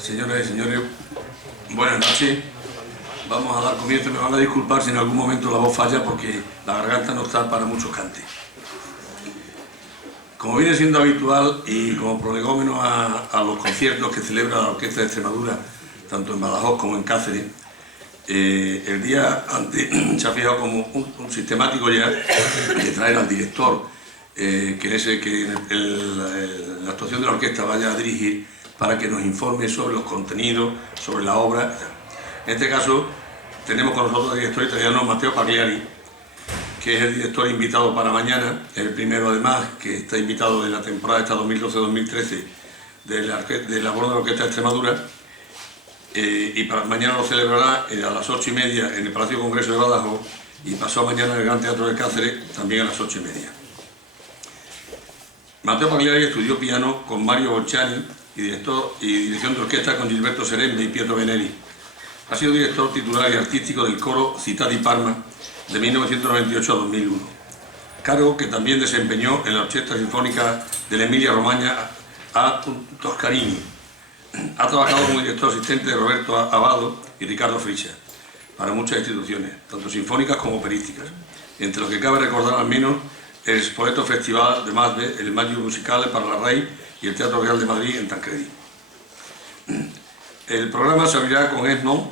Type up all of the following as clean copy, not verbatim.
Señoras y señores, buenas noches. Vamos a dar comienzo. Me van a disculpar si en algún momento la voz falla porque la garganta no está para muchos cantes. Como viene siendo habitual y como prolegómeno a los conciertos que celebra la Orquesta de Extremadura, tanto en Badajoz como en Cáceres, el día antes se ha fijado como un sistemático ya de traer al director que la actuación de la orquesta vaya a dirigir para que nos informe sobre los contenidos, sobre la obra. En este caso tenemos con nosotros al director italiano Matteo Pagliari, que es el director invitado para mañana, el primero además que está invitado de la temporada esta 2012-2013 de la Boda de la Orquesta de Extremadura, y para mañana lo celebrará a las 8:30 en el Palacio Congreso de Badajoz y pasó mañana en el Gran Teatro de Cáceres también a las 8:30. Matteo Pagliari estudió piano con Mario Bolciani y dirección de orquesta con Gilberto Serende y Pietro Benelli. Ha sido director titular y artístico del coro Città di Parma de 1998 a 2001, cargo que también desempeñó en la Orquesta Sinfónica de la Emilia-Romagna a Toscanini. Ha trabajado como director asistente de Roberto Abbado y Ricardo Friscia para muchas instituciones, tanto sinfónicas como operísticas, entre lo que cabe recordar al menos el Spoleto Festival de Masde, el Maggio Musicale para la Rey y el Teatro Real de Madrid en Tancredi. El programa se abrirá con Egmont,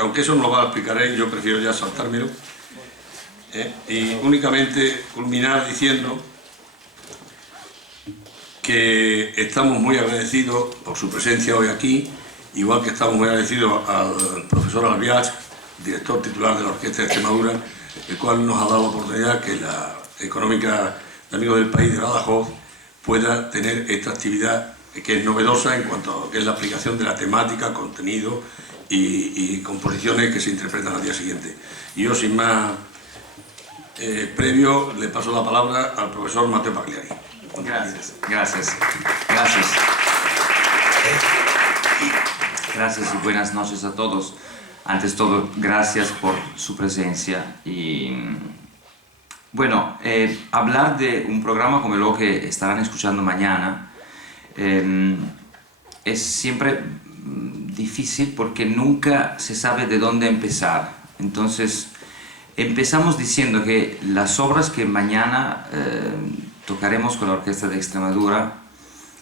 aunque eso no lo va a explicar él, yo prefiero ya saltármelo, y únicamente culminar diciendo que estamos muy agradecidos por su presencia hoy aquí, igual que estamos muy agradecidos al profesor Albiach, director titular de la Orquesta de Extremadura, el cual nos ha dado la oportunidad que la Económica de Amigos del País de Badajoz pueda tener esta actividad que es novedosa en cuanto a lo que es la aplicación de la temática, contenido y composiciones que se interpretan al día siguiente. Y yo, sin más previo, le paso la palabra al profesor Matteo Pagliari. Gracias. Gracias y buenas noches a todos. Antes de todo, gracias por su presencia. Y bueno, hablar de un programa como lo que estarán escuchando mañana es siempre difícil porque nunca se sabe de dónde empezar. Entonces, empezamos diciendo que las obras que mañana tocaremos con la Orquesta de Extremadura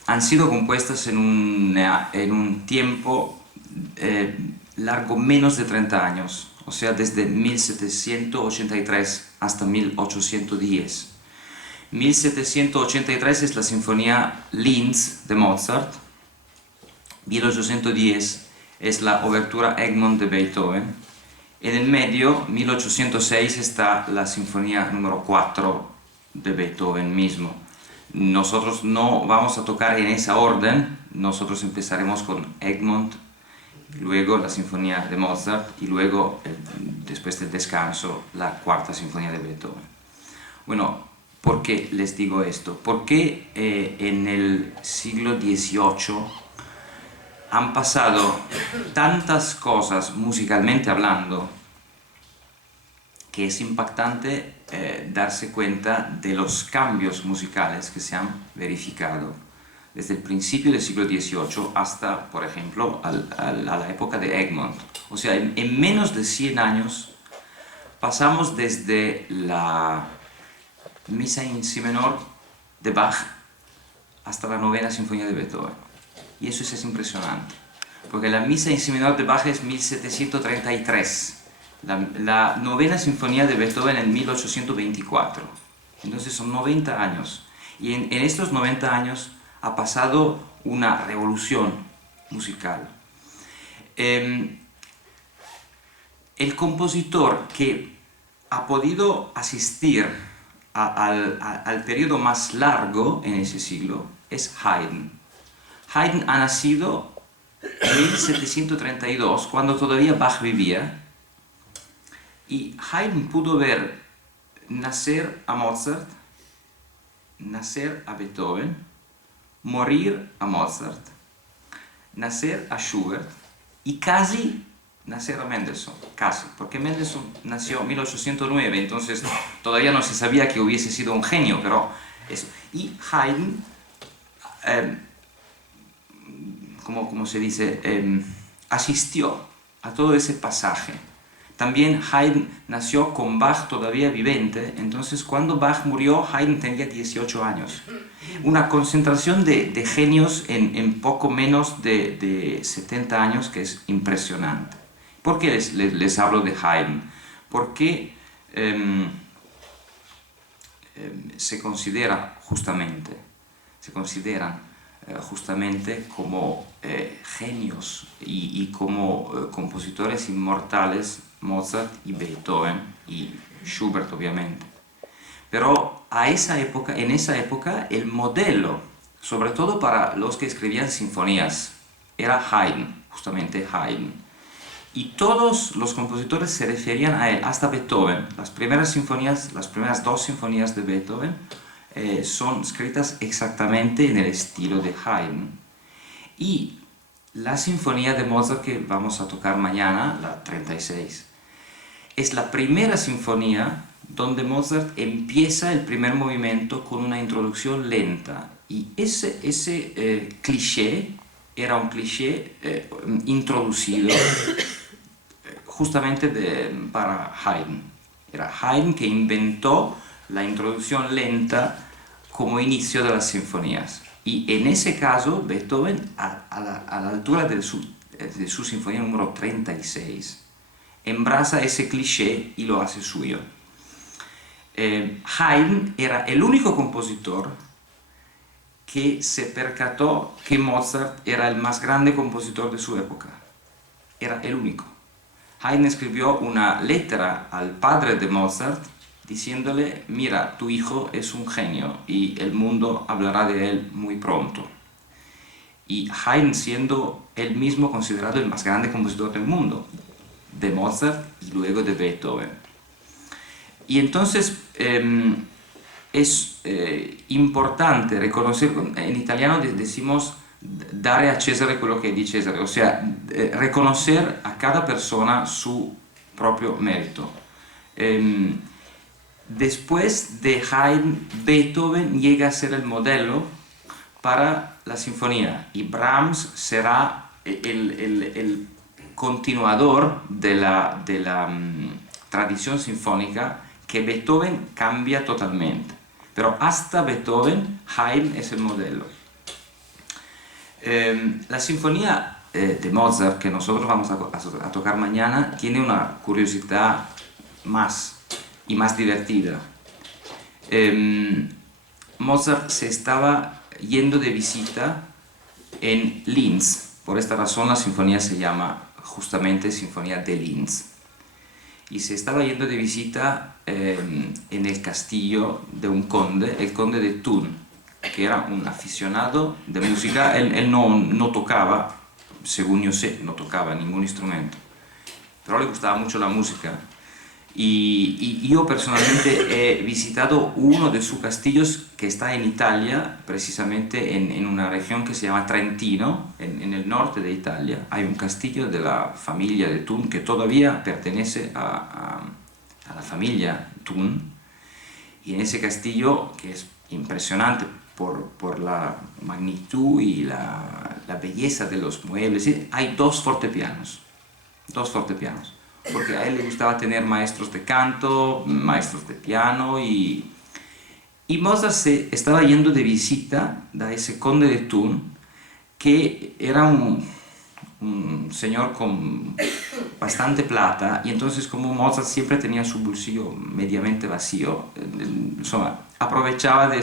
han sido compuestas en un tiempo largo menos de 30 años, o sea, desde 1783 hasta 1810. 1783 es la Sinfonía Linz de Mozart, 1810 es la Obertura Egmont de Beethoven, en el medio, 1806, está la Sinfonía número 4 de Beethoven mismo. Nosotros no vamos a tocar en esa orden, nosotros empezaremos con Egmont, luego la Sinfonía de Mozart y luego, después del descanso, la cuarta Sinfonía de Beethoven. Bueno, ¿por qué les digo esto? Porque en el siglo XVIII han pasado tantas cosas musicalmente hablando que es impactante darse cuenta de los cambios musicales que se han verificado desde el principio del siglo XVIII hasta, por ejemplo, a la época de Egmont. O sea, en menos de 100 años pasamos desde la Misa en Si menor de Bach hasta la novena Sinfonía de Beethoven. Y eso es impresionante, porque la Misa en Si menor de Bach es 1733, la novena Sinfonía de Beethoven en 1824. Entonces son 90 años. Y en estos 90 años ha pasado una revolución musical. El compositor que ha podido asistir al periodo más largo en ese siglo es Haydn. Haydn ha nacido en 1732, cuando todavía Bach vivía, y Haydn pudo ver nacer a Mozart, nacer a Beethoven, morir a Mozart, nacer a Schubert y casi nacer a Mendelssohn, casi, porque Mendelssohn nació en 1809, entonces todavía no se sabía que hubiese sido un genio, pero eso. Y Haydn, como se dice, asistió a todo ese pasaje. También Haydn nació con Bach todavía vivente, entonces cuando Bach murió, Haydn tenía 18 años. Una concentración de genios en poco menos de 70 años que es impresionante. ¿Por qué les hablo de Haydn? Porque se consideran justamente como genios y como compositores inmortales Mozart y Beethoven y Schubert obviamente. Pero en esa época el modelo, sobre todo para los que escribían sinfonías, era Haydn, justamente Haydn. Y todos los compositores se referían a él, hasta Beethoven. Las primeras dos sinfonías de Beethoven son escritas exactamente en el estilo de Haydn. Y la sinfonía de Mozart que vamos a tocar mañana, la 36, es la primera sinfonía donde Mozart empieza el primer movimiento con una introducción lenta. Y ese cliché era un cliché introducido justamente para Haydn. Era Haydn que inventó la introducción lenta como inicio de las sinfonías. Y en ese caso, Beethoven, a la altura de su sinfonía número 36, embraza ese cliché y lo hace suyo. Haydn era el único compositor que se percató que Mozart era el más grande compositor de su época. Era el único. Haydn escribió una letra al padre de Mozart diciéndole: mira, tu hijo es un genio y el mundo hablará de él muy pronto. Y Haydn, siendo él mismo considerado el más grande compositor del mundo, de Mozart y luego de Beethoven. Y entonces es importante reconocer, en italiano decimos dare a Cesare quello che è di Cesare, o sea, reconocer a cada persona su propio mérito. Después de Haydn, Beethoven llega a ser el modelo para la sinfonía y Brahms será el continuador de la tradición sinfónica que Beethoven cambia totalmente. Pero hasta Beethoven, Haydn es el modelo. La sinfonía de Mozart que nosotros vamos a tocar mañana tiene una curiosidad más divertida. Mozart se estaba yendo de visita en Linz, por esta razón la sinfonía se llama justamente Sinfonía de Linz. Y se estaba yendo de visita en el castillo de un conde, el conde de Thun, que era un aficionado de música. Él no tocaba, según yo sé, no tocaba ningún instrumento, pero le gustaba mucho la música. Y yo personalmente he visitado uno de sus castillos que está en Italia, precisamente en una región que se llama Trentino, en el norte de Italia. Hay un castillo de la familia de Thun que todavía pertenece a la familia Thun. Y en ese castillo, que es impresionante por la magnitud y la belleza de los muebles, hay dos fortepianos. Porque a él le gustaba tener maestros de canto, maestros de piano, y Mozart se estaba yendo de visita a ese conde de Thun, que era un señor con bastante plata, y entonces como Mozart siempre tenía su bolsillo mediamente vacío, insomma, aprovechaba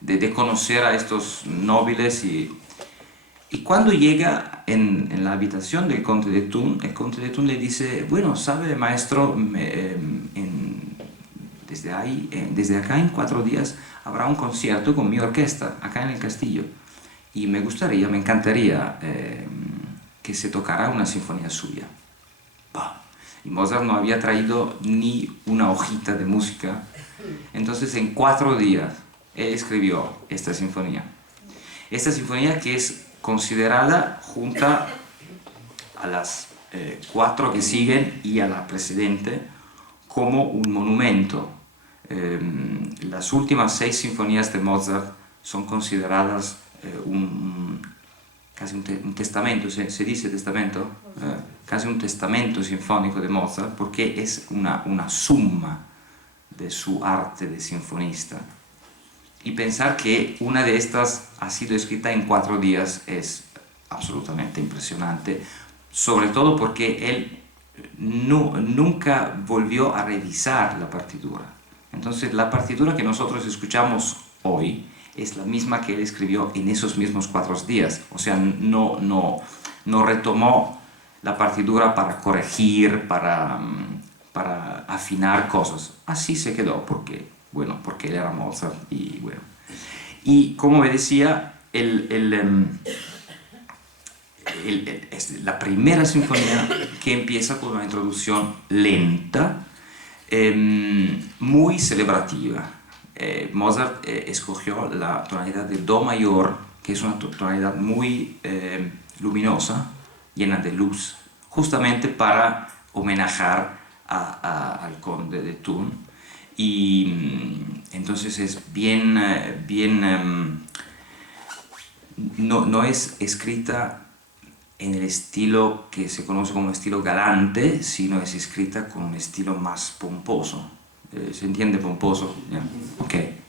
de conocer a estos nobles. Y cuando llega en la habitación del conde de Thun, el conde de Thun le dice: bueno, sabe, maestro, desde acá en 4 días habrá un concierto con mi orquesta, acá en el castillo. Y me encantaría que se tocara una sinfonía suya. Y Mozart no había traído ni una hojita de música. Entonces en 4 días él escribió esta sinfonía. Esta sinfonía que es considerada junto a las cuatro que siguen y a la precedente como un monumento. Las últimas 6 sinfonías de Mozart son consideradas casi un testamento, se dice testamento, casi un testamento sinfónico de Mozart, porque es una suma de su arte de sinfonista. Y pensar que una de estas ha sido escrita en 4 días es absolutamente impresionante, sobre todo porque él nunca volvió a revisar la partitura. Entonces la partitura que nosotros escuchamos hoy es la misma que él escribió en esos mismos 4 días. O sea, no retomó la partitura para corregir, para afinar cosas. Así se quedó porque él era Mozart y bueno. Y como me decía, la primera sinfonía que empieza con una introducción lenta, muy celebrativa. Mozart escogió la tonalidad de Do mayor, que es una tonalidad muy luminosa, llena de luz, justamente para homenajear al conde de Thun. Y entonces es no es escrita en el estilo que se conoce como estilo galante, sino es escrita con un estilo más pomposo. ¿Se entiende pomposo? Yeah. Okay.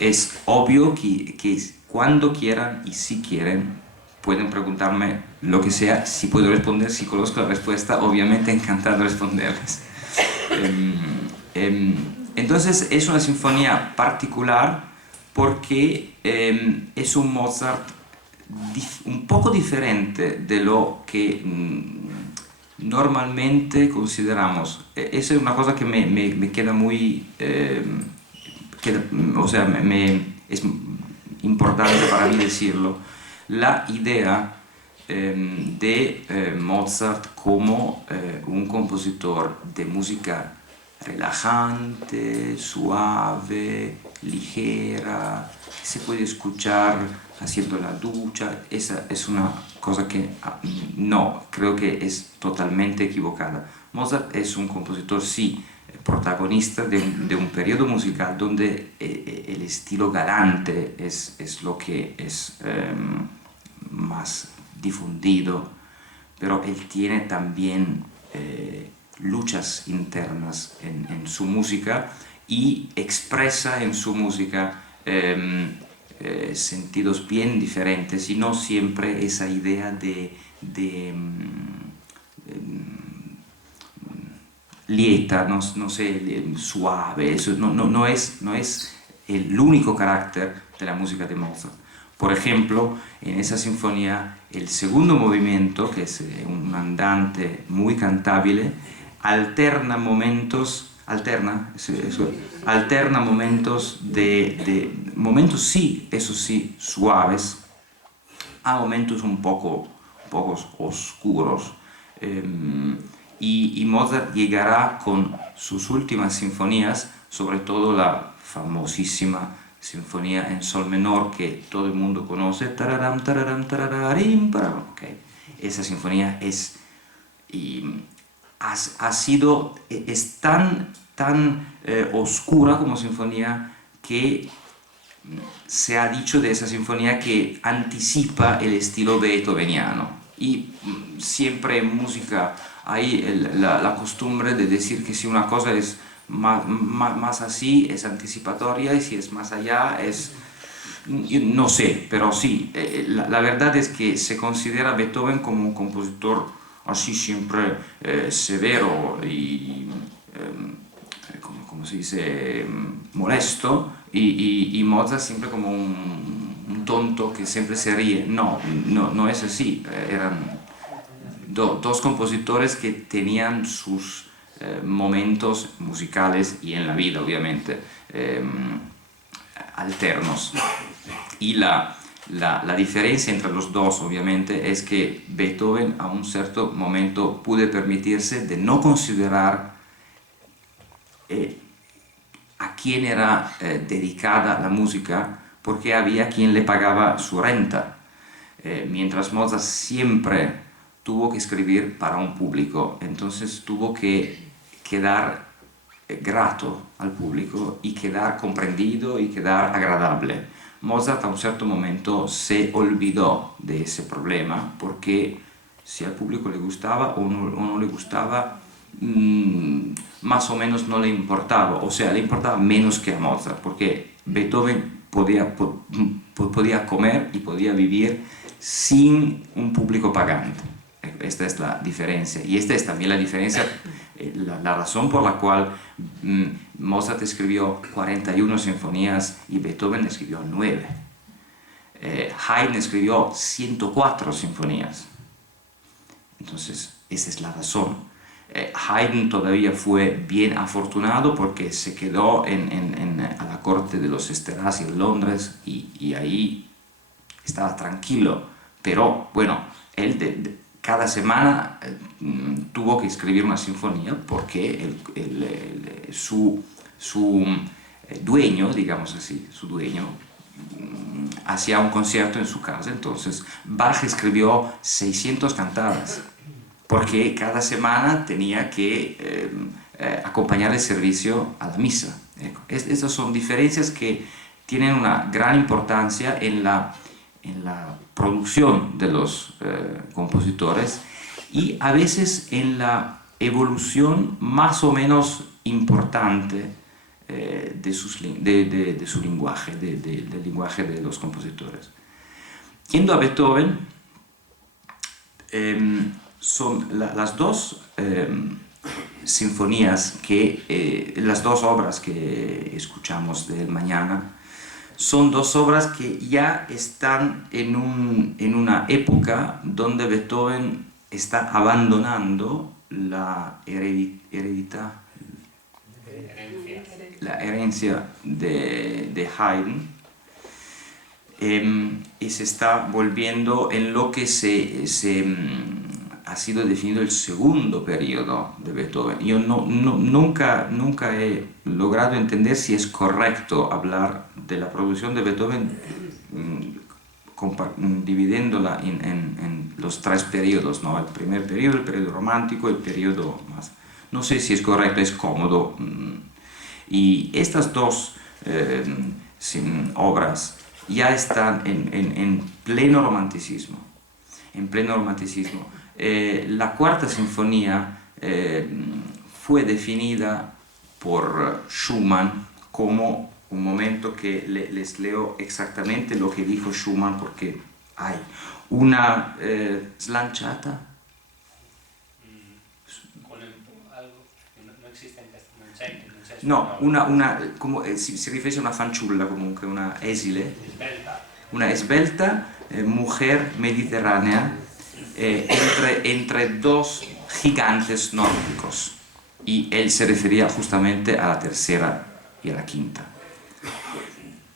Es obvio que cuando quieran y si quieren pueden preguntarme lo que sea. Si puedo responder, si conozco la respuesta, obviamente encantado de responderles. Entonces es una sinfonía particular porque es un Mozart un poco diferente de lo que normalmente consideramos. Esa es una cosa que me queda muy... o sea, es importante para mí decirlo. La idea de Mozart como un compositor de música relajante, suave, ligera, que se puede escuchar haciendo la ducha. Esa es una cosa que no, creo que es totalmente equivocada. Mozart es un compositor, sí, protagonista de un periodo musical donde el estilo galante es lo que es más difundido, pero él tiene también luchas internas en su música y expresa en su música sentidos bien diferentes y no siempre esa idea de lieta, no sé, suave. Eso no es el único carácter de la música de Mozart. Por ejemplo, en esa sinfonía, el segundo movimiento, que es un andante muy cantable, alterna momentos de momentos, sí, eso sí, suaves, a momentos un poco oscuros. Y Mozart llegará con sus últimas sinfonías, sobre todo la famosísima sinfonía en sol menor que todo el mundo conoce, tararam, tararam, tarararim, pararam. Okay. Esa sinfonía es tan oscura como sinfonía que se ha dicho de esa sinfonía que anticipa el estilo beethoveniano. Y siempre en música hay la costumbre de decir que si una cosa es más así es anticipatoria y si es más allá es... No sé, pero sí, la verdad es que se considera Beethoven como un compositor así siempre severo y, como se dice, molesto, y Mozart siempre como un tonto que siempre se ríe. No es así. Eran dos compositores que tenían sus momentos musicales y en la vida, obviamente, alternos. Y la diferencia entre los dos, obviamente, es que Beethoven a un cierto momento pudo permitirse de no considerar a quién era dedicada la música, porque había quien le pagaba su renta. Mientras Mozart siempre tuvo que escribir para un público, entonces tuvo que quedar grato al público y quedar comprendido y quedar agradable. Mozart a un cierto momento se olvidó de ese problema porque si al público le gustaba o no le gustaba, más o menos no le importaba, o sea, le importaba menos que a Mozart, porque Beethoven podía comer y podía vivir sin un público pagante. Esta es la diferencia, y esta es también la diferencia, la razón por la cual Mozart escribió 41 sinfonías y Beethoven escribió 9. Haydn escribió 104 sinfonías. Entonces, esa es la razón. Haydn todavía fue bien afortunado porque se quedó a la corte de los Esterházy en Londres y ahí estaba tranquilo. Pero bueno, él cada semana tuvo que escribir una sinfonía porque su dueño, digamos así, su dueño, hacía un concierto en su casa. Entonces Bach escribió 600 cantatas porque cada semana tenía que acompañar el servicio a la misa. Estas son diferencias que tienen una gran importancia en la producción de los compositores y a veces en la evolución más o menos importante de su lenguaje, del lenguaje de los compositores. Yendo a Beethoven, son las dos sinfonías las dos obras que escuchamos de mañana, son dos obras que ya están en una época donde Beethoven está abandonando la herencia de Haydn, y se está volviendo en lo que ha sido definido el segundo periodo de Beethoven. Yo nunca he logrado entender si es correcto hablar de la producción de Beethoven dividiéndola en los tres periodos, ¿no? El primer periodo, el periodo romántico, el periodo más... No sé si es correcto, es cómodo. Y estas dos obras ya están en pleno romanticismo. En pleno romanticismo. La cuarta sinfonía fue definida por Schumann como un momento que les leo exactamente lo que dijo Schumann, porque hay una slanciata. No, como si riferisce a una fanciulla, comunque, una esile, una esbelta mujer mediterránea entre dos gigantes nórdicos, y él se refería justamente a la tercera y a la quinta.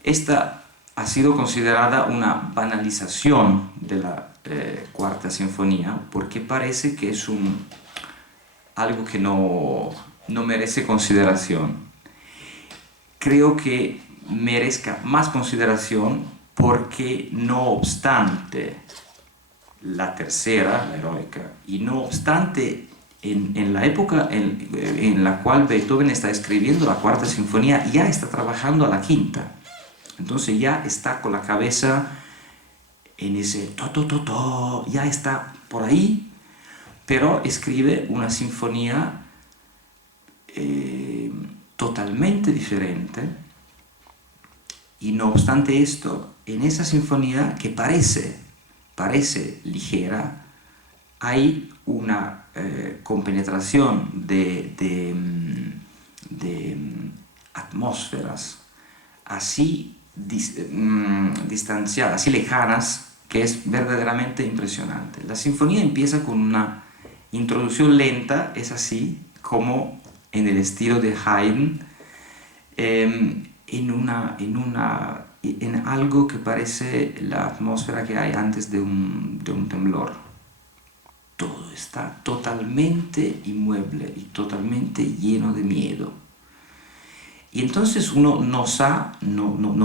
Esta ha sido considerada una banalización de la cuarta sinfonía porque parece que es algo que no merece consideración. Creo que merezca más consideración porque no obstante la tercera, la heroica, y no obstante en la época en la cual Beethoven está escribiendo la cuarta sinfonía, ya está trabajando a la quinta. Entonces ya está con la cabeza en ese to, ya está por ahí, pero escribe una sinfonía totalmente diferente, y no obstante esto, en esa sinfonía que parece ligera, hay una compenetración de atmósferas así distanciadas, así lejanas, que es verdaderamente impresionante. La sinfonía empieza con una introducción lenta, es así como en el estilo de Haydn, en algo que parece la atmósfera que hay antes de un temblor. Todo está totalmente inmueble y totalmente lleno de miedo. Y entonces uno no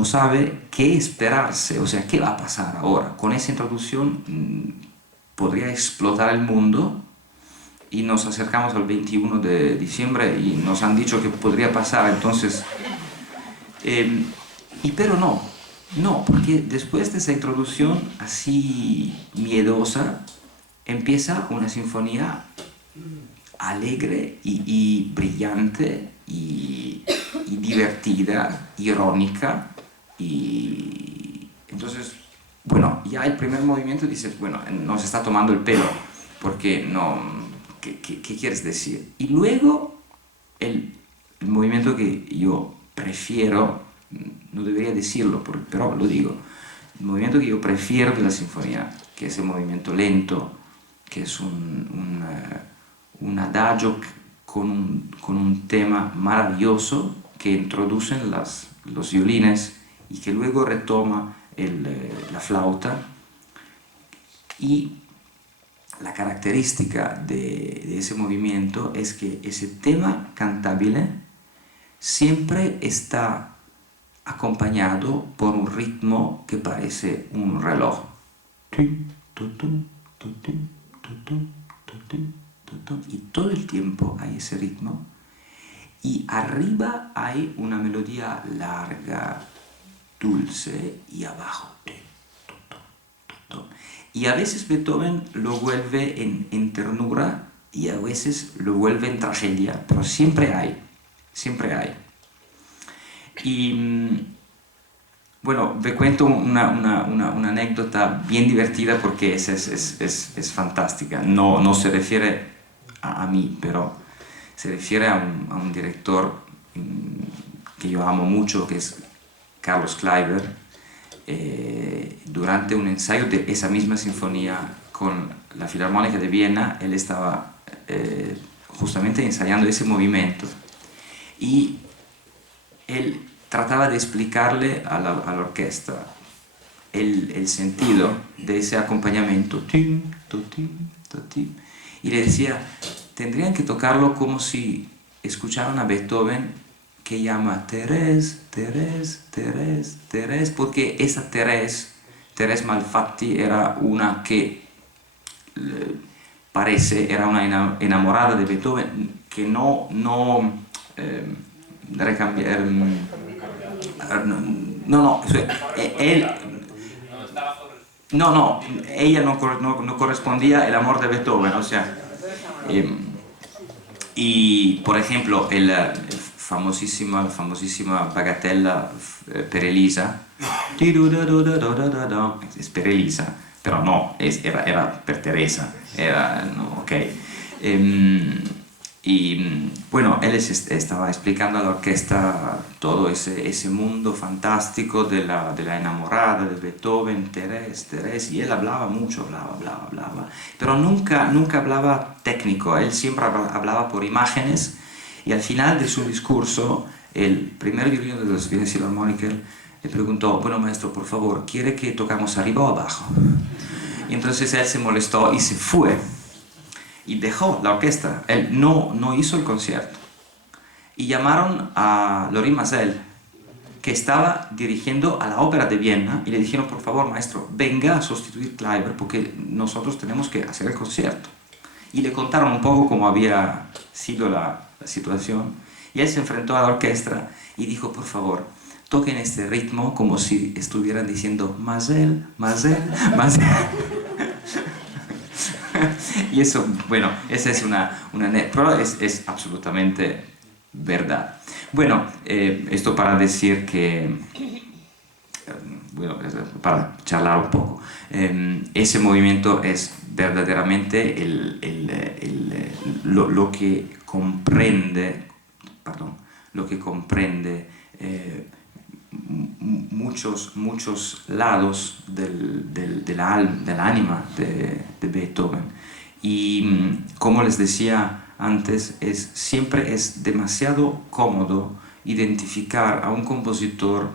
sabe qué esperarse, o sea, qué va a pasar ahora. Con esa introducción podría explotar el mundo, y nos acercamos al 21 de diciembre y nos han dicho que podría pasar, entonces... pero no, porque después de esa introducción así miedosa, empieza una sinfonía alegre y brillante y divertida, irónica, y entonces, bueno, ya el primer movimiento dices, bueno, nos está tomando el pelo, porque no, ¿qué quieres decir? Y luego el movimiento que yo prefiero, no debería decirlo, pero lo digo, el movimiento que yo prefiero de la sinfonía, que es el movimiento lento, que es un adagio con un tema maravilloso que introducen los violines y que luego retoma la flauta. Y la característica de ese movimiento es que ese tema cantabile siempre está acompañado por un ritmo que parece un reloj. Y todo el tiempo hay ese ritmo, y arriba hay una melodía larga, dulce, y abajo. Y a veces Beethoven lo vuelve en ternura y a veces lo vuelve en tragedia, pero siempre hay. Y bueno, me cuento una anécdota bien divertida porque es fantástica. No se refiere a mí, pero se refiere a un director que yo amo mucho, que es Carlos Kleiber. Durante un ensayo de esa misma sinfonía con la Filarmónica de Viena, él estaba justamente ensayando ese movimiento, y él trataba de explicarle a la orquesta el sentido de ese acompañamiento, y le decía, tendrían que tocarlo como si escucharan a Beethoven, que llama Thérèse, Thérèse, Thérèse, Thérèse, porque esa Thérèse Malfatti, era una que era una enamorada de Beethoven, que no ella no correspondía el amor de Beethoven, o sea, y por ejemplo la famosísima bagatella per Elisa, es per Elisa, pero no, era per Teresa, ok. Y bueno, él estaba explicando a la orquesta todo ese mundo fantástico de la enamorada de Beethoven, Thérèse, y él hablaba mucho, hablaba, pero nunca hablaba técnico, él siempre hablaba por imágenes, y al final de su discurso, el primer violino de los Wiener Philharmoniker le preguntó, bueno maestro, por favor, ¿quiere que tocamos arriba o abajo? Y entonces él se molestó y se fue. Y dejó la orquesta, él no hizo el concierto. Y llamaron a Lorin Maazel, que estaba dirigiendo a la Ópera de Viena, y le dijeron, por favor, maestro, venga a sustituir Kleiber, porque nosotros tenemos que hacer el concierto. Y le contaron un poco cómo había sido la situación, y él se enfrentó a la orquesta y dijo, por favor, toquen este ritmo como si estuvieran diciendo Maazel, Maazel, Maazel. Y eso, bueno, esa es pero es absolutamente verdad. Bueno, esto para decir que, bueno, para charlar un poco, ese movimiento es verdaderamente lo que comprende, muchos lados del ánima de Beethoven. Y como les decía antes, siempre es demasiado cómodo identificar a un compositor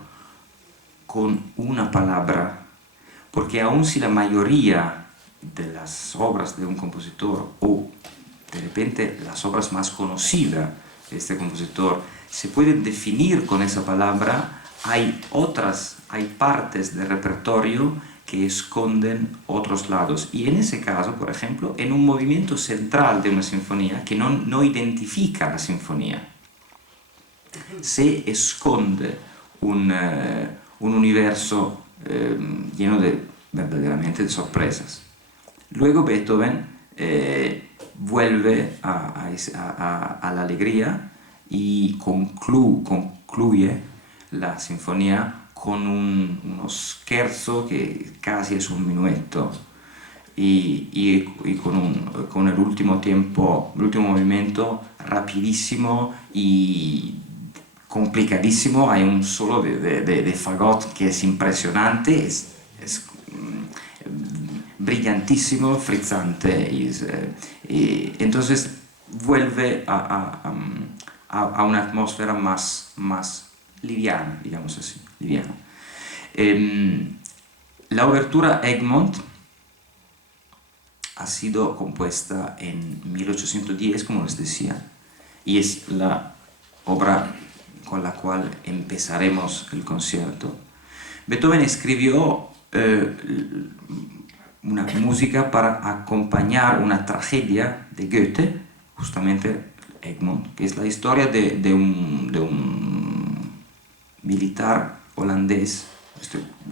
con una palabra, porque aun si la mayoría de las obras de un compositor, o de repente las obras más conocidas de este compositor, se pueden definir con esa palabra, hay partes del repertorio que esconden otros lados. Y en ese caso, por ejemplo, en un movimiento central de una sinfonía que no identifica la sinfonía, se esconde un universo lleno de verdaderamente de sorpresas. Luego Beethoven vuelve a la alegría y concluye la sinfonía con uno scherzo que casi es un minueto y con el último movimiento rapidísimo y complicadísimo. Hay un solo de fagot que es impresionante, es brillantísimo, frizzante, y entonces vuelve a una atmósfera más liviana, digamos así, liviana. La obertura Egmont ha sido compuesta en 1810, como les decía, y es la obra con la cual empezaremos el concierto. Beethoven escribió una música para acompañar una tragedia de Goethe, justamente Egmont, que es la historia de un militar holandés,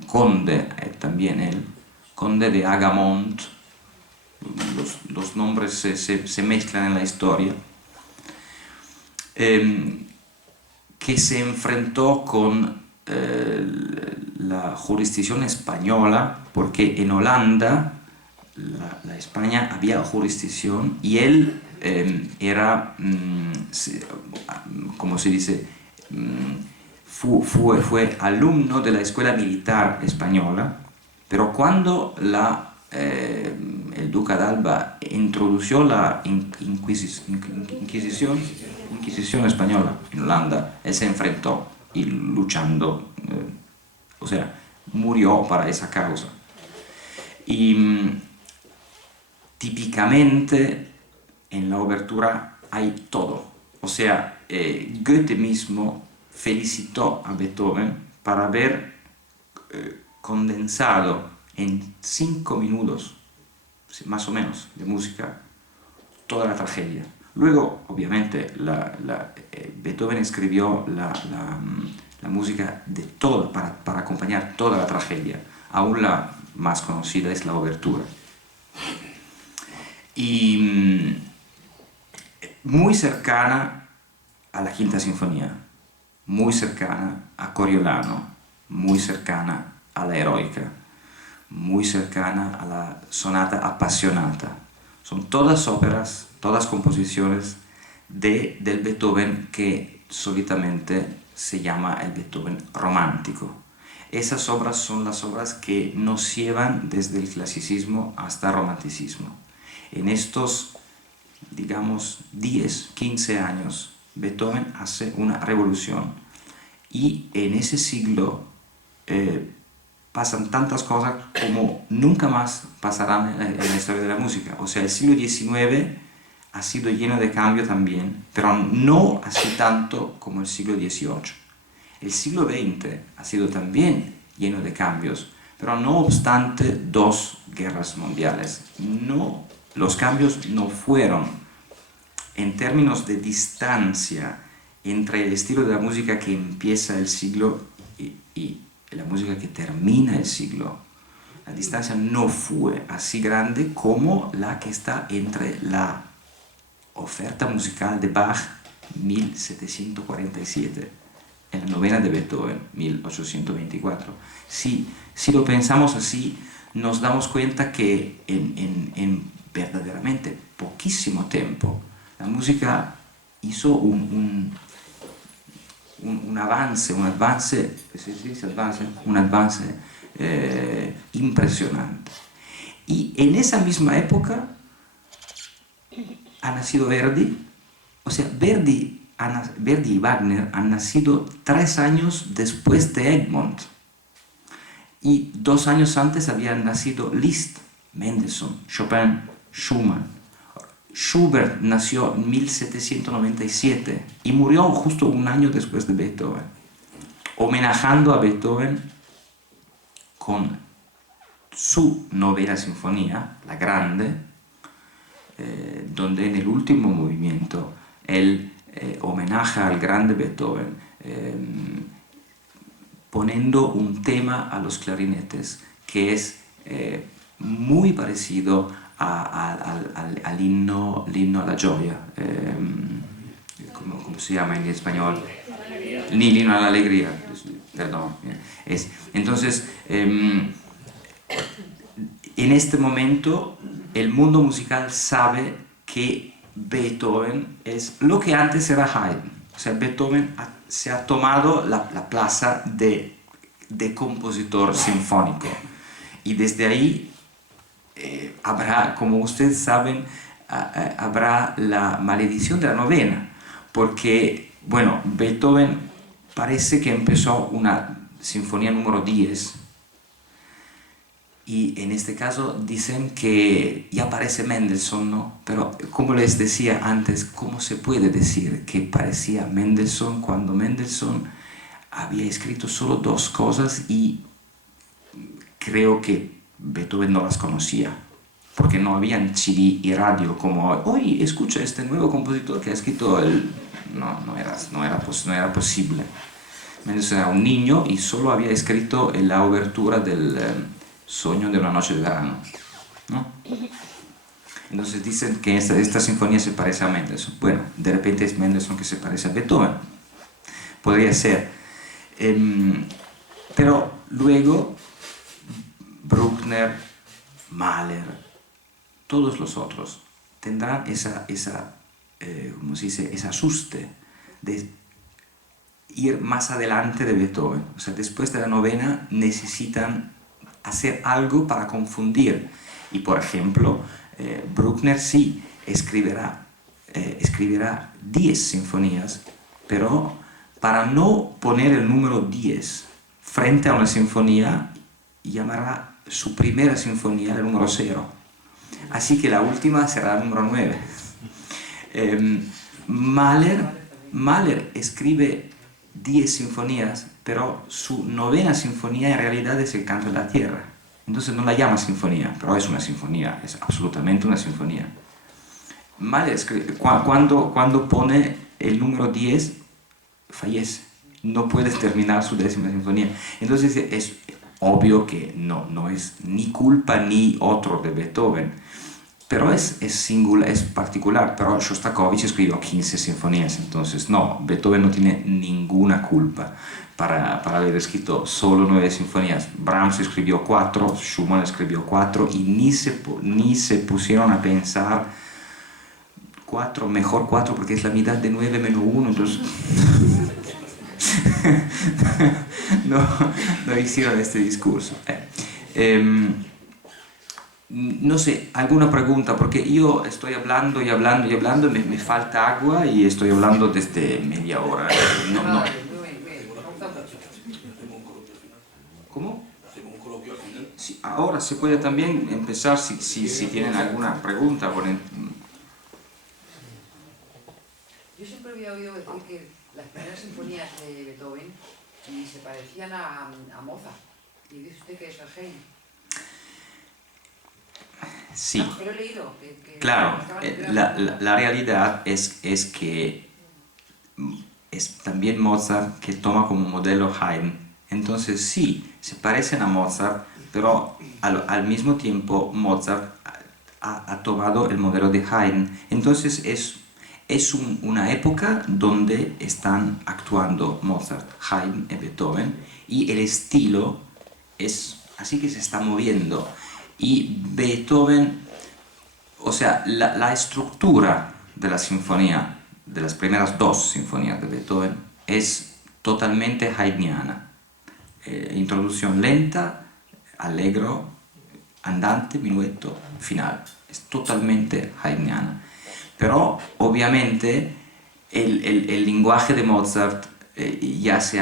conde también él, conde de Agamont. Los nombres se mezclan en la historia, que se enfrentó con la jurisdicción española, porque en Holanda, la España, había jurisdicción y él era, como se dice, fue alumno de la escuela militar española, pero cuando el duque d'Alba introdujo la Inquisición española en Holanda, él se enfrentó y luchando, o sea, murió para esa causa. Y típicamente en la obertura hay todo. O sea, Goethe mismo felicitó a Beethoven para haber condensado en 5 minutos, más o menos, de música, toda la tragedia. Luego, obviamente, Beethoven escribió la música de todo para acompañar toda la tragedia. Aún la más conocida es la obertura. Y muy cercana a la Quinta Sinfonía, muy cercana a Coriolano, muy cercana a la Eroica, muy cercana a la Sonata Appassionata. Son todas óperas, todas composiciones del Beethoven que solitamente se llama el Beethoven romántico. Esas obras son las obras que nos llevan desde el clasicismo hasta el romanticismo. En estos, digamos, 10, 15 años, Beethoven hace una revolución y en ese siglo pasan tantas cosas como nunca más pasarán en la historia de la música. O sea, el siglo XIX ha sido lleno de cambio también, pero no así tanto como el siglo XVIII. El siglo XX ha sido también lleno de cambios, pero no obstante 2 guerras mundiales. Los cambios no fueron, en términos de distancia entre el estilo de la música que empieza el siglo y la música que termina el siglo. La distancia no fue así grande como la que está entre la oferta musical de Bach, 1747, en la novena de Beethoven, 1824. Si lo pensamos así, nos damos cuenta que en verdaderamente poquísimo tiempo la música hizo un avance impresionante. Y en esa misma época ha nacido Verdi. O sea, Verdi y Wagner han nacido 3 años después de Egmont. Y 2 años antes habían nacido Liszt, Mendelssohn, Chopin, Schumann. Schubert nació en 1797 y murió justo 1 año después de Beethoven, homenajando a Beethoven con su novena sinfonía, la grande, donde en el último movimiento él homenaje al grande Beethoven, poniendo un tema a los clarinetes que es muy parecido al himno a la joya, ¿cómo se llama en español? Ni el himno a la alegría, perdón. Entonces, en este momento el mundo musical sabe que Beethoven es lo que antes era Haydn. O sea, Beethoven se ha tomado la plaza de compositor sinfónico. Y desde ahí habrá, como ustedes saben, habrá la maledición de la novena. Porque, bueno, Beethoven parece que empezó una sinfonía número 10. Y en este caso dicen que ya parece Mendelssohn, ¿no? Pero como les decía antes, ¿cómo se puede decir que parecía Mendelssohn cuando Mendelssohn había escrito solo 2 cosas y creo que Beethoven no las conocía? Porque no habían CD y radio como hoy, escucha este nuevo compositor que ha escrito el... No era posible. Mendelssohn era un niño y solo había escrito la obertura del... Sueño de una noche de verano, ¿no? Entonces dicen que esta sinfonía se parece a Mendelssohn. Bueno, de repente es Mendelssohn que se parece a Beethoven. Podría ser. Pero luego Bruckner, Mahler, todos los otros tendrán ¿cómo se dice? Ese asuste de ir más adelante de Beethoven. O sea, después de la novena necesitan hacer algo para confundir. Y por ejemplo, Bruckner sí escribirá 10 sinfonías, pero para no poner el número 10 frente a una sinfonía, llamará su primera sinfonía el número 0. Así que la última será el número 9. Mahler escribe 10 sinfonías, pero su novena sinfonía en realidad es el Canto de la Tierra. Entonces no la llama sinfonía, pero es una sinfonía, es absolutamente una sinfonía. Mahler escribe, cuando pone el número 10, fallece. No puede terminar su 10ª sinfonía. Entonces es obvio que no es ni culpa ni otro de Beethoven, pero es singular, es particular. Pero Shostakovich escribió 15 sinfonías, entonces no, Beethoven no tiene ninguna culpa para haber escrito solo 9 sinfonías. Brahms escribió 4, Schumann escribió 4 y ni se pusieron a pensar 4, mejor 4 porque es la mitad de 9 menos 1, entonces no hicieron este discurso. No sé, ¿alguna pregunta? Porque yo estoy hablando y hablando y hablando, me falta agua y estoy hablando desde media hora. No. ¿Cómo? Sí, ahora se puede también empezar si tienen alguna pregunta. Yo siempre había oído decir que las primeras sinfonías de Beethoven se parecían a Mozart. Y dice usted que es Haydn. Sí, pero he leído claro, la realidad es que es también Mozart que toma como modelo Haydn. Entonces sí, se parecen a Mozart, pero al mismo tiempo Mozart ha tomado el modelo de Haydn. Entonces es una época donde están actuando Mozart, Haydn y Beethoven, y el estilo es así que se está moviendo. Y Beethoven, o sea, la estructura de la sinfonía, de las primeras 2 sinfonías de Beethoven, es totalmente haydniana. Introducción lenta, allegro, andante, minueto, final. Es totalmente haydniana. Pero obviamente el lenguaje de Mozart ya se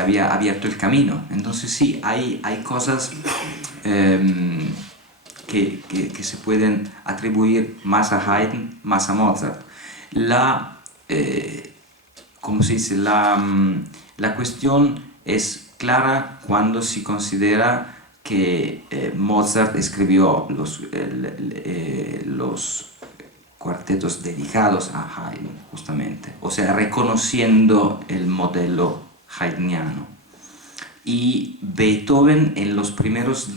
había abierto el camino. Entonces sí, hay cosas que se pueden atribuir más a Haydn, más a Mozart. ¿Cómo se dice? La cuestión es clara cuando se considera que Mozart escribió los cuartetos dedicados a Haydn, justamente, o sea, reconociendo el modelo haydniano. Y Beethoven en los primeros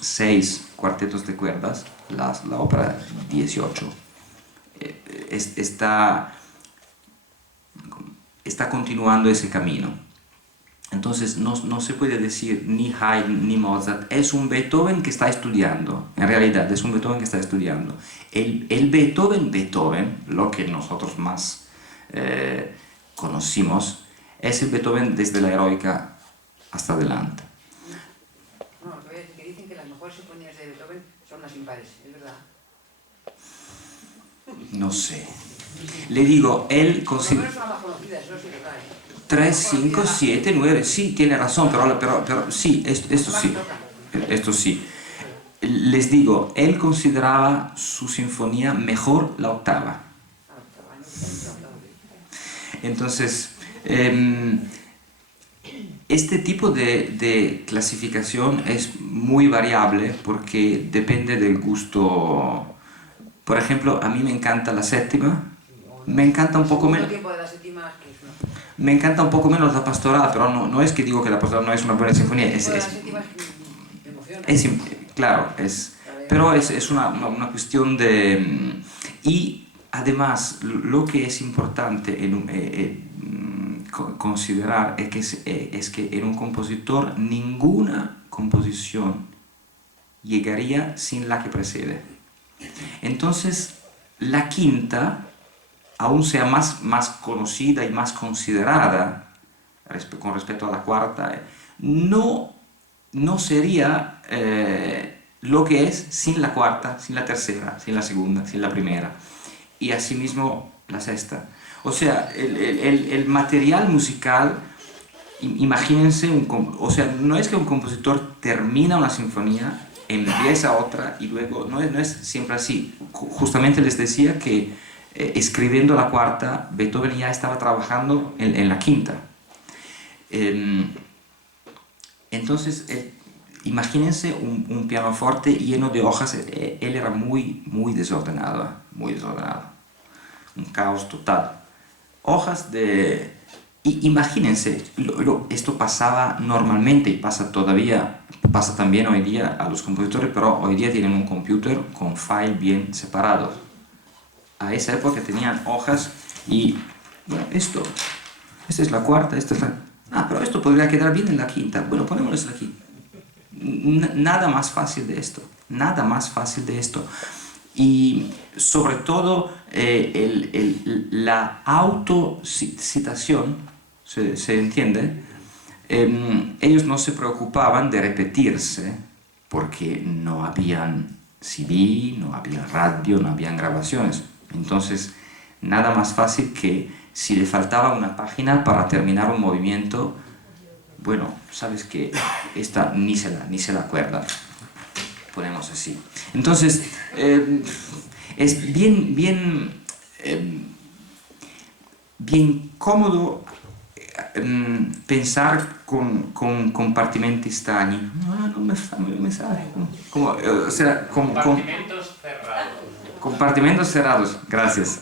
6 cuartetos de cuerdas, la ópera 18, está continuando ese camino. Entonces no se puede decir ni Haydn ni Mozart, es un Beethoven que está estudiando, en realidad es un Beethoven que está estudiando. El Beethoven, lo que nosotros más conocimos, es el Beethoven desde la heroica hasta adelante. No, te voy a decir que dicen que las mejores sinfonías de Beethoven son las impares, ¿es verdad? No sé. Le digo, él Por lo considera... menos son las más conocidas, eso sí es verdad, ¿eh? 3, 5, 7, 9, sí, tiene razón, pero sí, esto sí. Les digo, él consideraba su sinfonía mejor la octava. Entonces, este tipo de clasificación es muy variable porque depende del gusto. Por ejemplo, a mí me encanta la séptima, me encanta un poco menos... Me encanta un poco menos la pastoral, pero no es que digo que la pastoral no es una buena sinfonía, claro, pero es una cuestión de... Y además, lo que es importante considerar es que en un compositor ninguna composición llegaría sin la que precede. Entonces, la quinta, aún sea más conocida y más considerada con respecto a la cuarta, no sería lo que es sin la cuarta, sin la tercera, sin la segunda, sin la primera, y asimismo la sexta. O sea, el material musical, imagínense, o sea, no es que un compositor termina una sinfonía, empieza otra y luego, no es siempre así. Justamente les decía que escribiendo la cuarta, Beethoven ya estaba trabajando en la quinta. Entonces, imagínense un pianoforte lleno de hojas. Él era muy desordenado, un caos total. Hojas de... Imagínense, esto pasaba normalmente y pasa también hoy día a los compositores, pero hoy día tienen un computer con files bien separados. A esa época tenían hojas y, bueno, esta es la cuarta, esta es la... pero esto podría quedar bien en la quinta. Bueno, ponémoslo aquí. Nada más fácil de esto, nada más fácil de esto. Y sobre todo la autocitación, ¿se entiende? Ellos no se preocupaban de repetirse porque no habían CD, no había radio, no habían grabaciones. Entonces, nada más fácil que si le faltaba una página para terminar un movimiento, bueno, sabes que esta ni se la acuerda. Ponemos así. Entonces, es bien cómodo pensar con compartimenti stagni. No me sale. O sea, Compartimentos cerrados. Compartimentos cerrados, gracias.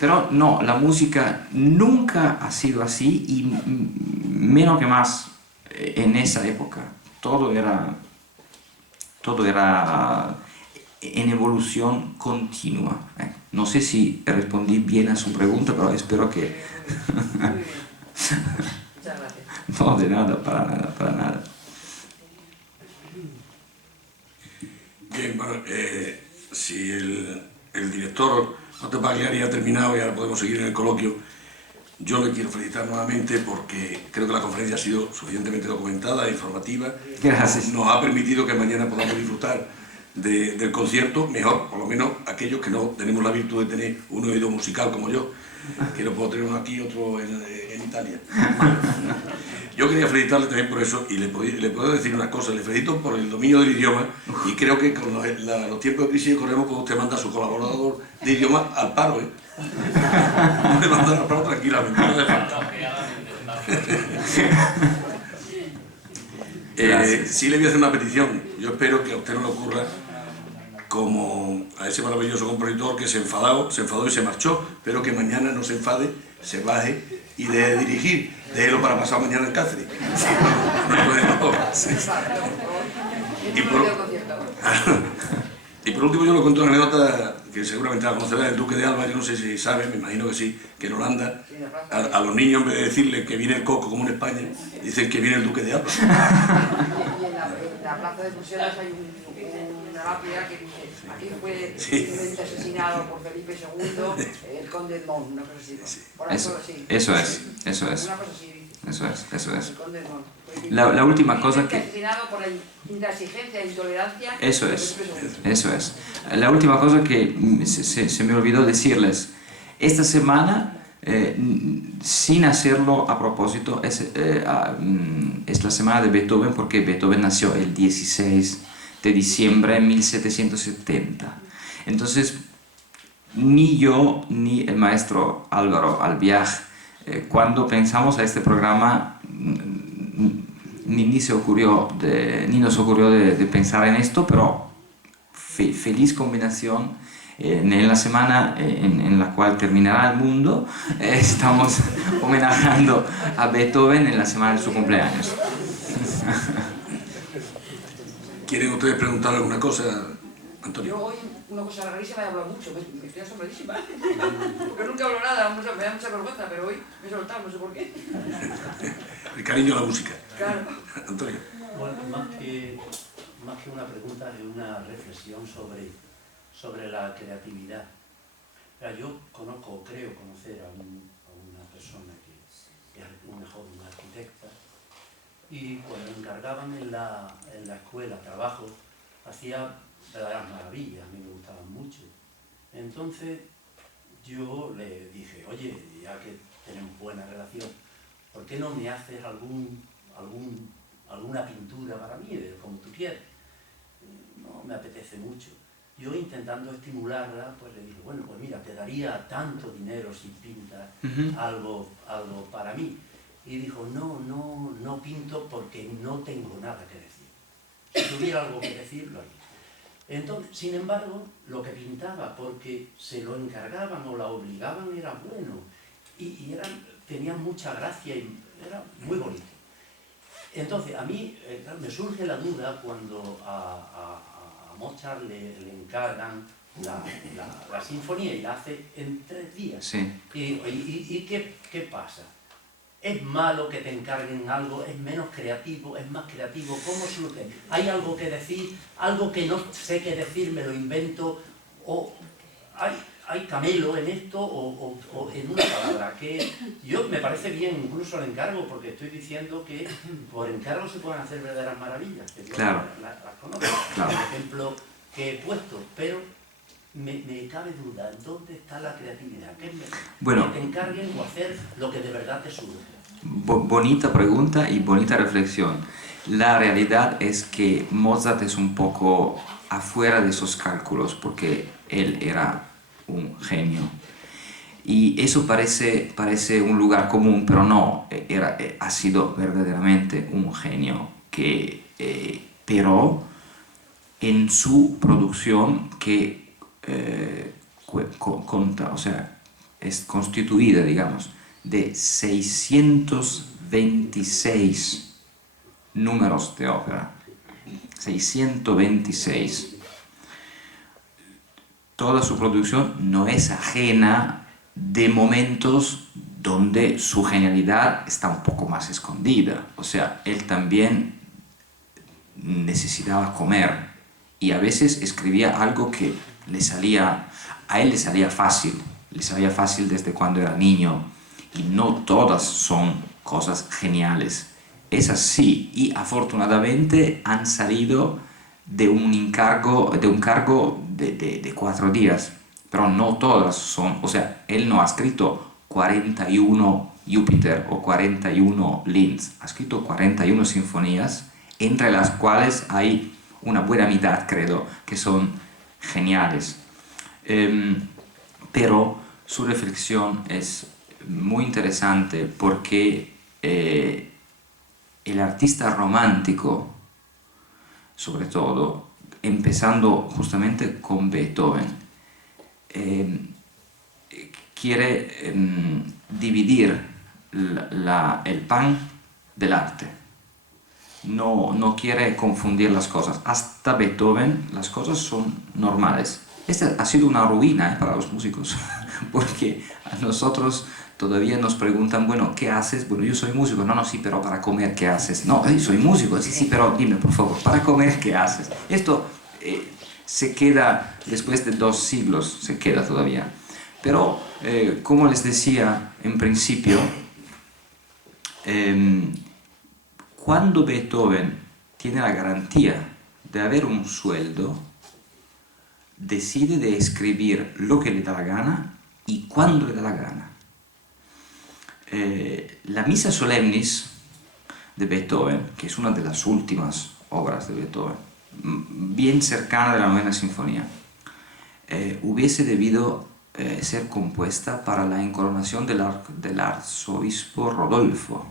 Pero no, la música nunca ha sido así y menos que más en esa época. Todo era en evolución continua. No sé si respondí bien a su pregunta, pero espero que... Muy bien. Muchas gracias. No, de nada, para nada. Bien, bueno, si el director Bagliari ha terminado y ahora podemos seguir en el coloquio, yo le quiero felicitar nuevamente porque creo que la conferencia ha sido suficientemente documentada e informativa. Gracias. Nos ha permitido que mañana podamos disfrutar del concierto, mejor, por lo menos aquellos que no tenemos la virtud de tener un oído musical como yo, que no puedo tener uno aquí y otro en Italia. Yo quería felicitarle también por eso y le puedo decir una cosa, le felicito por el dominio del idioma y creo que con los tiempos de crisis que corremos, pues usted manda a su colaborador de idioma al paro, ¿eh? Puede mandar al paro tranquilamente, no hace falta. Sí le voy a hacer una petición. Yo espero que a usted no le ocurra como a ese maravilloso compositor que se enfadó y se marchó, pero que mañana no se enfade, se baje y deje de dirigir. Déjelo para pasar mañana en Cáceres. Y por último yo le cuento una anécdota que seguramente la conocerá, el Duque de Alba. Yo no sé si sabe, me imagino que sí, que en Holanda a los niños, en vez de decirle que viene el coco como en España, dicen que viene el Duque de Alba. Y en la plaza de Bruselas hay una lápida que dice: aquí fue civilmente asesinado por Felipe II, el conde de Mont, una cosa así. Por Eso así. es. Una cosa así dice. Eso es. El conde de Mont. La última cosa que... Asesinado por la intransigencia e intolerancia. Eso es. La última cosa que se me olvidó decirles. Esta semana, sin hacerlo a propósito, es la semana de Beethoven, porque Beethoven nació el 16 de diciembre de 1770. Entonces, ni yo ni el maestro Álvaro Albiach, cuando pensamos a este programa, ni nos ocurrió de pensar en esto, pero feliz combinación. En la semana en la cual terminará el mundo, estamos homenajeando a Beethoven en la semana de su cumpleaños. ¿Quieren ustedes preguntar alguna cosa, Antonio? Yo hoy una cosa rarísima he hablado mucho, me estoy asombradísima. Yo nunca hablo nada, me da mucha vergüenza, pero hoy me he soltado, no sé por qué. El cariño a la música. Claro. Antonio. Bueno, más que una pregunta, es una reflexión sobre la creatividad. Yo creo conocer a una persona que es una joven arquitecta, y cuando encargaban en la escuela trabajo, hacía verdaderas maravillas, a mí me gustaban mucho. Entonces yo le dije: oye, ya que tenemos buena relación, ¿por qué no me haces alguna pintura para mí, como tú quieres? No me apetece mucho. Yo, intentando estimularla, pues le dije: bueno, pues mira, te daría tanto dinero si pintas algo para mí. Y dijo: no pinto porque no tengo nada que decir. Si tuviera algo que decir, lo haría. Entonces, sin embargo, lo que pintaba, porque se lo encargaban o la obligaban, era bueno. Y tenían mucha gracia y era muy bonito. Entonces, a mí me surge la duda cuando a Mozart le encargan la sinfonía y la hace en 3 días. Sí. ¿Y qué pasa? ¿Es malo que te encarguen algo? ¿Es menos creativo? ¿Es más creativo? ¿Cómo surge? ¿Hay algo que decir? ¿Algo que no sé qué decir, me lo invento? ¿O hay camelo en esto? ¿O en una palabra? Que yo me parece bien incluso el encargo, porque estoy diciendo que por encargo se pueden hacer verdaderas maravillas. Que Claro. Las conozco, Claro. por ejemplo, que he puesto, pero me cabe duda, ¿dónde está la creatividad? ¿Qué es mejor? Bueno. Que te encarguen o hacer lo que de verdad te surge. Bonita pregunta y bonita reflexión. La realidad es que Mozart es un poco afuera de esos cálculos, porque él era un genio. Y eso parece un lugar común, pero no, ha sido verdaderamente un genio, pero en su producción que es constituida, digamos, de 626 números de ópera. 626. Toda su producción no es ajena de momentos donde su genialidad está un poco más escondida. O sea, él también necesitaba comer y a veces escribía algo que a él le salía fácil desde cuando era niño, y no todas son cosas geniales. Es así, y afortunadamente han salido de un cargo de 4 días, pero no todas son, o sea, él no ha escrito 41 Júpiter o 41 Linz, ha escrito 41 sinfonías, entre las cuales hay una buena mitad, creo, que son geniales. Pero su reflexión es muy interesante porque el artista romántico, sobre todo, empezando justamente con Beethoven, quiere dividir el pan del arte. No quiere confundir las cosas. Hasta Beethoven las cosas son normales. Esta ha sido una ruina para los músicos, porque a nosotros todavía nos preguntan, bueno, ¿qué haces? Bueno, yo soy músico. No, sí, pero para comer, ¿qué haces? No, soy músico. Sí, pero dime, por favor, para comer, ¿qué haces? Esto se queda, después de 2 siglos, se queda todavía. Pero, como les decía en principio, cuando Beethoven tiene la garantía de haber un sueldo, decide de escribir lo que le da la gana y cuando le da la gana. La Missa Solemnis de Beethoven, que es una de las últimas obras de Beethoven, bien cercana de la 9ª Sinfonía, hubiese debido ser compuesta para la incoronación del arzobispo Rodolfo.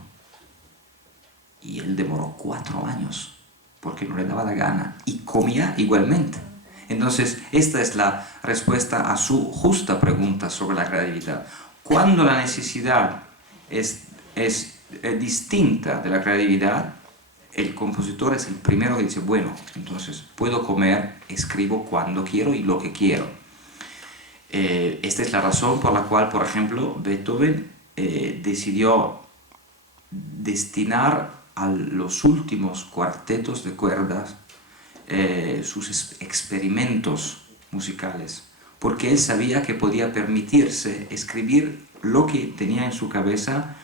Y él demoró 4 años, porque no le daba la gana, y comía igualmente. Entonces, esta es la respuesta a su justa pregunta sobre la creatividad. Cuando la necesidad es distinta de la creatividad, el compositor es el primero que dice, bueno, entonces puedo comer, escribo cuando quiero y lo que quiero. Esta es la razón por la cual, por ejemplo, Beethoven decidió destinar a los últimos cuartetos de cuerdas sus experimentos musicales, porque él sabía que podía permitirse escribir lo que tenía en su cabeza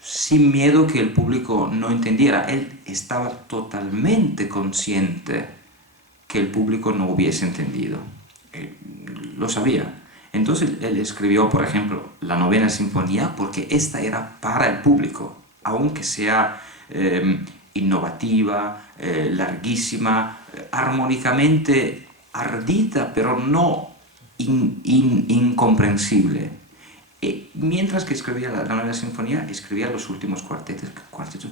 sin miedo que el público no entendiera. Él estaba totalmente consciente que el público no hubiese entendido. Lo sabía. Entonces él escribió, por ejemplo, la 9ª Sinfonía porque esta era para el público, aunque sea innovativa, larguísima, armónicamente ardita, pero no incomprensible. Mientras que escribía la 9ª Sinfonía, escribía los últimos cuartetos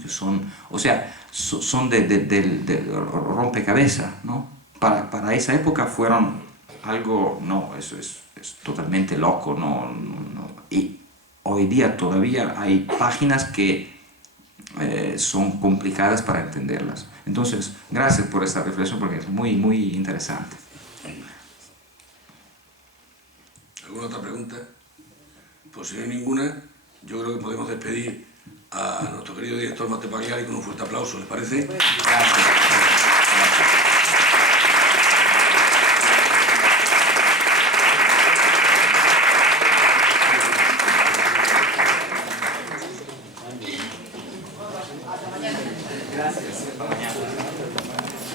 que son, o sea, son de rompecabezas, ¿no? Para esa época fueron algo, no, eso es totalmente loco, no. Y hoy día todavía hay páginas que son complicadas para entenderlas. Entonces, gracias por esta reflexión porque es muy, muy interesante. ¿Alguna otra pregunta? Pues si no hay ninguna, yo creo que podemos despedir a nuestro querido director Matteo Pagliari con un fuerte aplauso, ¿les parece? Gracias. Gracias, hasta mañana.